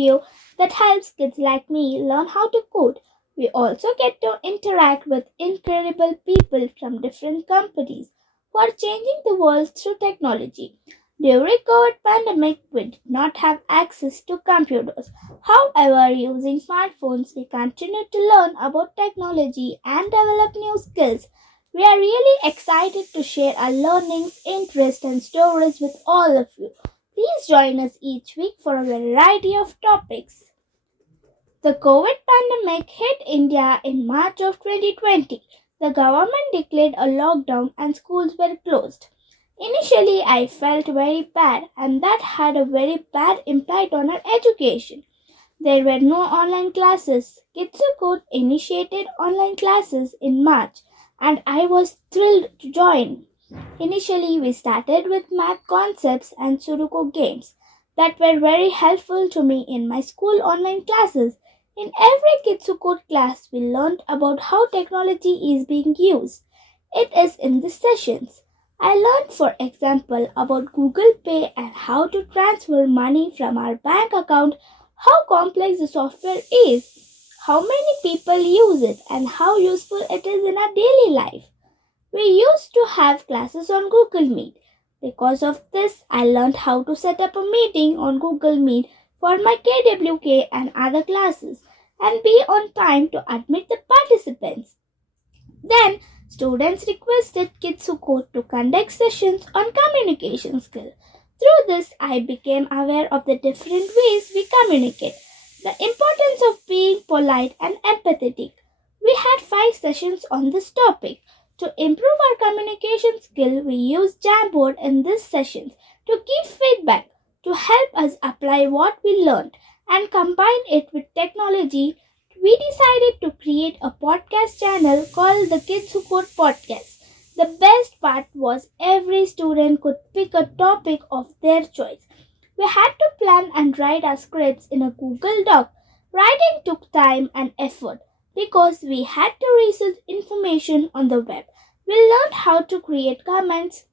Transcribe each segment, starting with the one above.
video that helps kids like me learn how to code. We also get to interact with incredible people from different companies who are changing the world through technology. During COVID pandemic, we did not have access to computers. However, using smartphones, we continue to learn about technology and develop new skills. We are really excited to share our learnings, interests, and stories with all of you. Please join us each week for a variety of topics. The COVID pandemic hit India in March of 2020. The government declared a lockdown and schools were closed. Initially, I felt very bad, and that had a very bad impact on our education. There were no online classes. Kids Code initiated online classes in March, and I was thrilled to join. Initially, we started with math concepts and Sudoku games that were very helpful to me in my school online classes. In every Kids Code class, we learned about how technology is being used. It is in the sessions. I learned, for example, about Google Pay and how to transfer money from our bank account, how complex the software is, how many people use it, and how useful it is in our daily life. We used to have classes on Google Meet. Because of this, I learned how to set up a meeting on Google Meet for my KWK and other classes and be on time to admit the participants. Then, students requested Kids Who Code to conduct sessions on communication skill. Through this, I became aware of the different ways we communicate, the importance of being polite and empathetic. We had 5 sessions on this topic. To improve our communication skill, we used Jamboard in these sessions to give feedback, to help us apply what we learned and combine it with technology. We decided to create a podcast channel called the Kids Who Code Podcast. The best part was every student could pick a topic of their choice. We had to plan and write our scripts in a Google Doc. Writing took time and effort because we had to research information on the web. We learned how to create comments,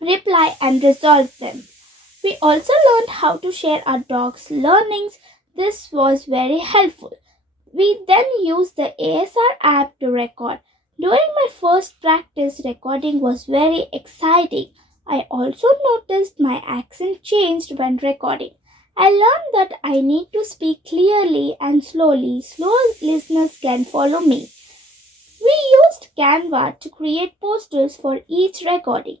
reply, and resolve them. We also learned how to share our docs' learnings. This was very helpful. We then used the ASR app to record. During my first practice, recording was very exciting. I also noticed my accent changed when recording. I learned that I need to speak clearly and slowly so listeners can follow me. We used Canva to create posters for each recording.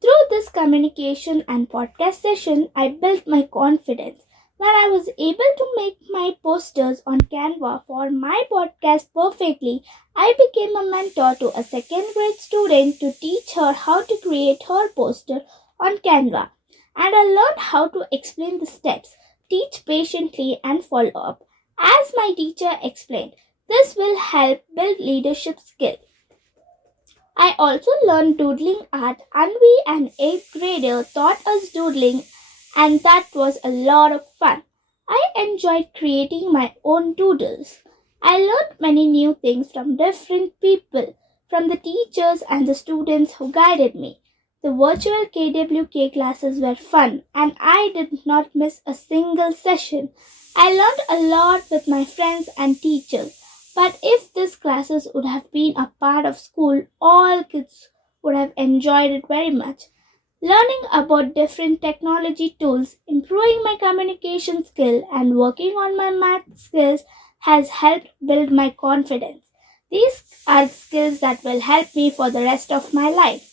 Through this communication and podcast session, I built my confidence. When I was able to make my posters on Canva for my podcast perfectly, I became a mentor to a second grade student to teach her how to create her poster on Canva. And I learned how to explain the steps, teach patiently, and follow up. As my teacher explained, this will help build leadership skill. I also learned doodling art. Anvi, an 8th grader, taught us doodling, and that was a lot of fun. I enjoyed creating my own doodles. I learned many new things from different people, from the teachers and the students who guided me. The virtual KWK classes were fun, and I did not miss a single session. I learned a lot with my friends and teachers. But if these classes would have been a part of school, all kids would have enjoyed it very much. Learning about different technology tools, improving my communication skill, and working on my math skills has helped build my confidence. These are skills that will help me for the rest of my life.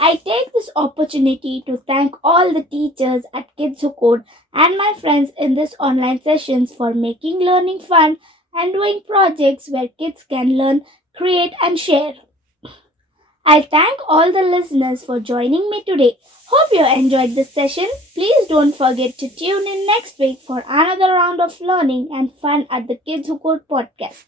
I take this opportunity to thank all the teachers at Kids Who Code and my friends in these online sessions for making learning fun and doing projects where kids can learn, create, and share. I thank all the listeners for joining me today. Hope you enjoyed this session. Please don't forget to tune in next week for another round of learning and fun at the Kids Who Code podcast.